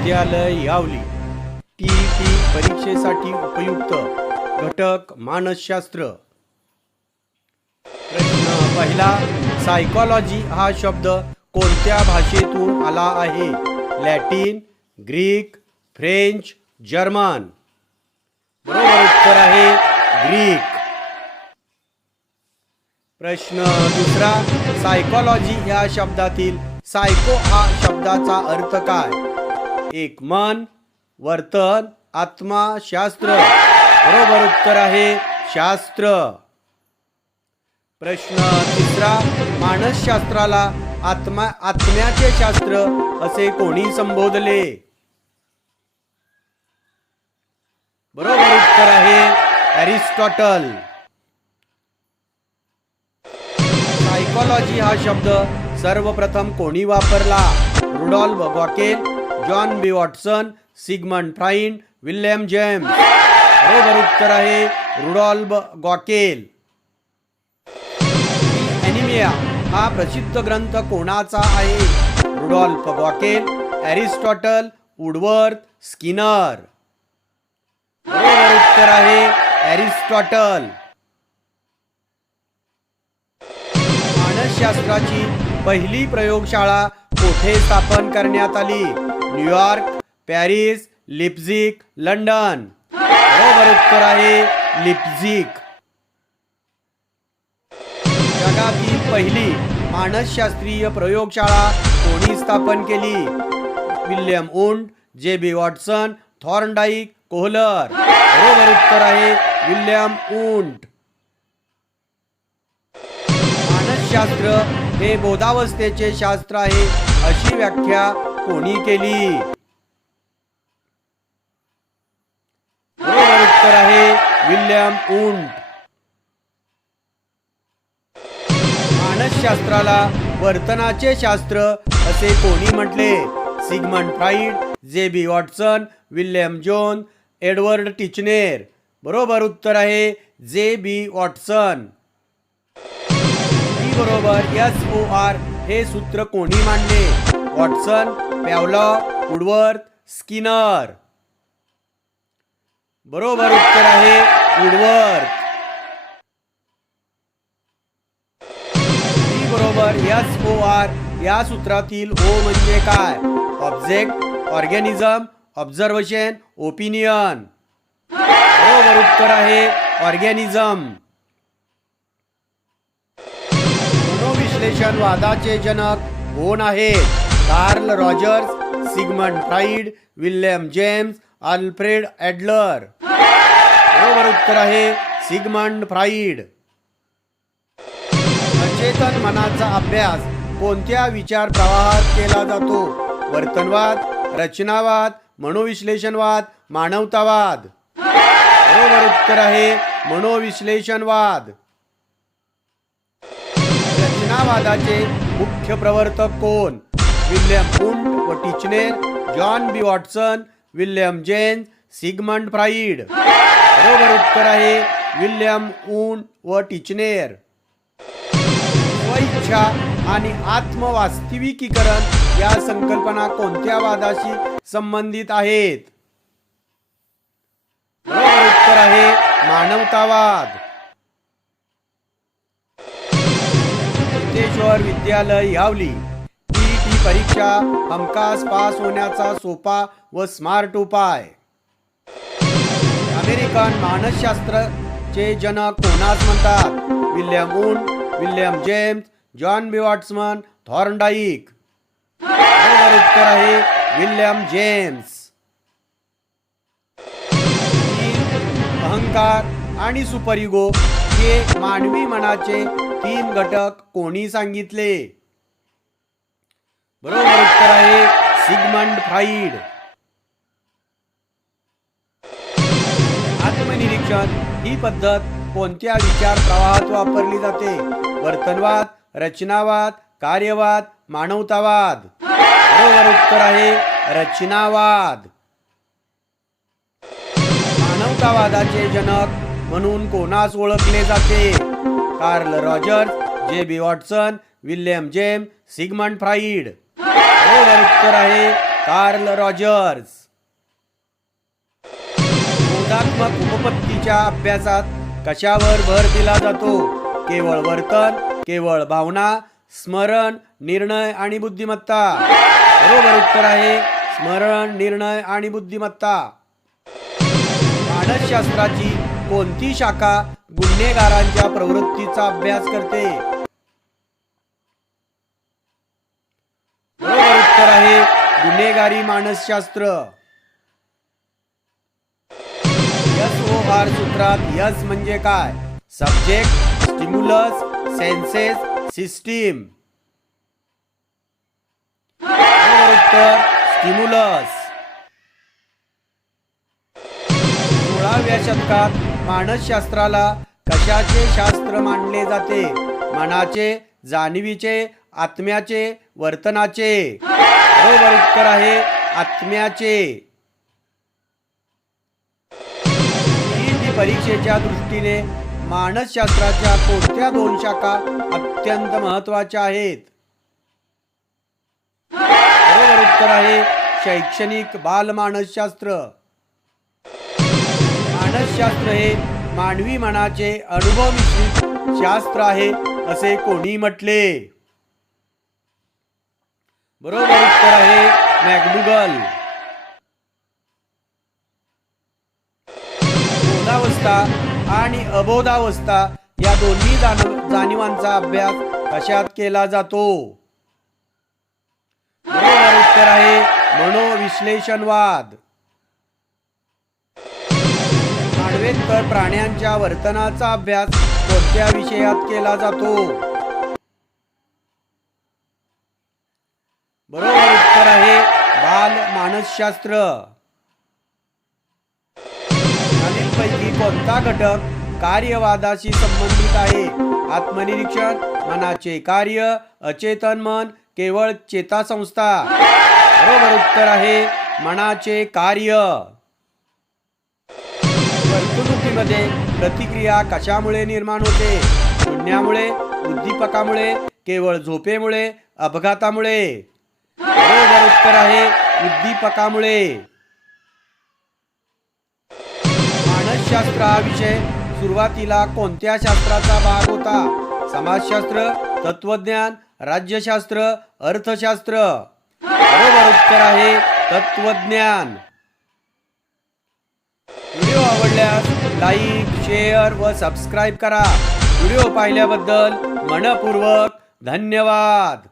विद्यालय यावली टीईटी परीक्षेसाठी उपयुक्त घटक मानसशास्त्र। प्रश्न पहिला, सायकॉलॉजी हा शब्द कोणत्या भाषेतून आला आहे? Latin, Greek, French, German? बरोबर उत्तर आहे ग्रीक। प्रश्न दुसरा, सायकॉलॉजी या शब्दातील सायको हा शब्दाचा अर्थ काय? एक मन, वर्तन, आत्मा, शास्त्र? बरोबर उत्तर आहे शास्त्र। प्रश्न तिसरा, मानसशास्त्राला आत्म्याचे शास्त्र असे कोणी संबोधले? बरोबर उत्तर आहे अरिस्टॉटल। सायकॉलॉजी हा शब्द सर्वप्रथम कोणी वापरला? Rudolf Goeckel, John B Watson, Sigmund Freud, William James? बरोबर उत्तर आहे रुडॉल्फ गॉकेल। ॲनिमिया हा प्रसिद्ध ग्रंथ कोणाचा आहे? Rudolf Goeckel, Aristotle, Woodworth, Skinner? बरोबर उत्तर आहे अरिस्टॉटल। मानसशास्त्राची पहिली प्रयोगशाळा कोठे स्थापन करण्यात आली? New York, Paris, Leipzig, London? बरोबर उत्तर आहे लिप्झिग। जगातील पहिली मानसशास्त्रीय प्रयोगशाळा कोणी स्थापन केली? William wound, JB. Watson, Thorndike, Kohler? बरोबर उत्तर आहे विल्यम वुंड। मानसशास्त्र हे बोधावस्थेचे शास्त्र आहे अशी व्याख्या कोणी केली? बरोबर उत्तर आहे विल्यम वुंड। मानसशास्त्राला वर्तनाचे शास्त्र असे कोणी म्हटले? Sigmund Freud, J B. Watson, William Jones, Edward Titchener? बरोबर उत्तर आहे जे.बी. वॉटसन। बरोबर SOR हे सूत्र कोणी मांडले? Watson, Pavlov, Woodworth, Skinner? बरोबर उत्तर आहे वुडवर्थ। बरोबर SOR या सूत्रातील O म्हणजे काय? Object, organism, observation, opinion? बरोबर उत्तर आहे ऑर्गॅनिझम। मनोविश्लेषणवादाचे जनक कोण आहेत? Carl Rogers, Sigmund Freud, William James, Alfred Adler? बरोबर उत्तर आहे सिगमंड फ्राइड। अचेतन मनाचा अभ्यास कोणत्या विचार प्रवाहात केला जातो? वर्तनवाद, रचनावाद, मनोविश्लेषणवाद, मानवतावाद? बरोबर उत्तर आहे मनोविश्लेषणवाद। रचनावादाचे मुख्य प्रवर्तक कोण? विल्यम वुंड व Titchener, John B Watson, William James, Sigmund Freud? बरोबर उत्तर आहे विल्यम वुंड व टिचनेर। स्वइच्छा आणि आत्मवास्तविकीकरण या संकल्पना कोणत्या वादाशी संबंधित आहेत? बरोबर उत्तर आहे मानवतावाद। सिद्धेश्वर विद्यालय यावली टीईटी परीक्षा हमखास पास होण्याचा सोपा व स्मार्ट उपाय। अमेरिकन मानसशास्त्राचे जनक कोणास म्हणतात? William Wundt, William James, John B Watson, Thorndike? बरोबर उत्तर आहे विल्यम जेम्स। अहंकार आणि सुपरइगो हे मानवी मनाचे 3 घटक कोणी सांगितले? बरोबर उत्तर आहे सिगमंड फ्राइड। आत्मनिरीक्षण ही पद्धत कोणत्या विचार प्रवाहात वापरली जाते? वर्तनवाद, रचनावाद, कार्यवाद, मानवतावाद? बरोबर उत्तर आहे रचनावाद। मानवतावादाचे जनक म्हणून कोणास ओळखले जाते? Carl Rogers, J B. Watson, William James, Sigmund Freud? बरोबर उत्तर आहे कार्ल रॉजर्स. बोधात्मक उपपत्तीच्या अभ्यासात कशावर भर दिला जातो? केवळ वर्तन, केवळ भावना, स्मरण, निर्णय आणि बुद्धिमत्ता. बरोबर उत्तर आहे स्मरण, निर्णय आणि बुद्धिमत्ता. मानसशास्त्राची कोणती शाखा गुन्हेगारांच्या प्रवृत्तीचा अभ्यास करते? बरोबर उत्तर आहे गुन्हेगारी मानसशास्त्र. SOR सूत्रात यस म्हणजे काय? Subject, stimulus, census, system. बरोबर उत्तर स्टिम्युलस. 16व्या शतकात मानसशास्त्राला कशाचे शास्त्र मानले जाते? मनाचे, जाणीवीचे, आत्म्याचे, वर्तनाचे. बरोबर उत्तर आहे आत्म्याचे. परीक्षेच्या दृष्टीने मानसशास्त्राच्या कोणत्या 2 शाखा अत्यंत महत्त्वाच्या आहेत? बरोबर उत्तर आहे शैक्षणिक बालमानसशास्त्र. मानसशास्त्र हे मानवी मनाचे अनुभव मिश्रित शास्त्र आहे असे कोणी म्हटले? बरोबर उत्तर आहे मॅकडुगल. बोधावस्था आणि अबोधावस्था या दोन्ही जाणीवांचा अभ्यास कशात केला जातो? बरोबर उत्तर आहे मनोविश्लेषणवाद. मानवेतर प्राण्यांच्या वर्तनाचा अभ्यास कोणत्या विषयात केला जातो? बरोबर उत्तर आहे बाल मानसशास्त्र. पैकी कोणता घटक कार्यवादाशी संबंधित आहे? आत्मनिरीक्षण, मनाचे कार्य, अचेतन मन, केवळ चेतासंस्था. बरोबर उत्तर आहे मनाचे कार्य. वर्तणुकीमध्ये प्रतिक्रिया कशामुळे निर्माण होते? शून्यामुळे, उद्दीपकामुळे, केवळ झोपेमुळे, अपघातामुळे. बरोबर उत्तर आहे उद्दीपकामुळे. मानसशास्त्र हा विषय सुरुवातीला कोणत्या शास्त्राचा भाग होता? समाजशास्त्र, तत्वज्ञान, राज्यशास्त्र, अर्थशास्त्र. बरोबर उत्तर आहे तत्वज्ञान. व्हिडिओ आवडल्यास लाईक, शेअर व सबस्क्राईब करा. व्हिडिओ पाहिल्याबद्दल मनपूर्वक धन्यवाद.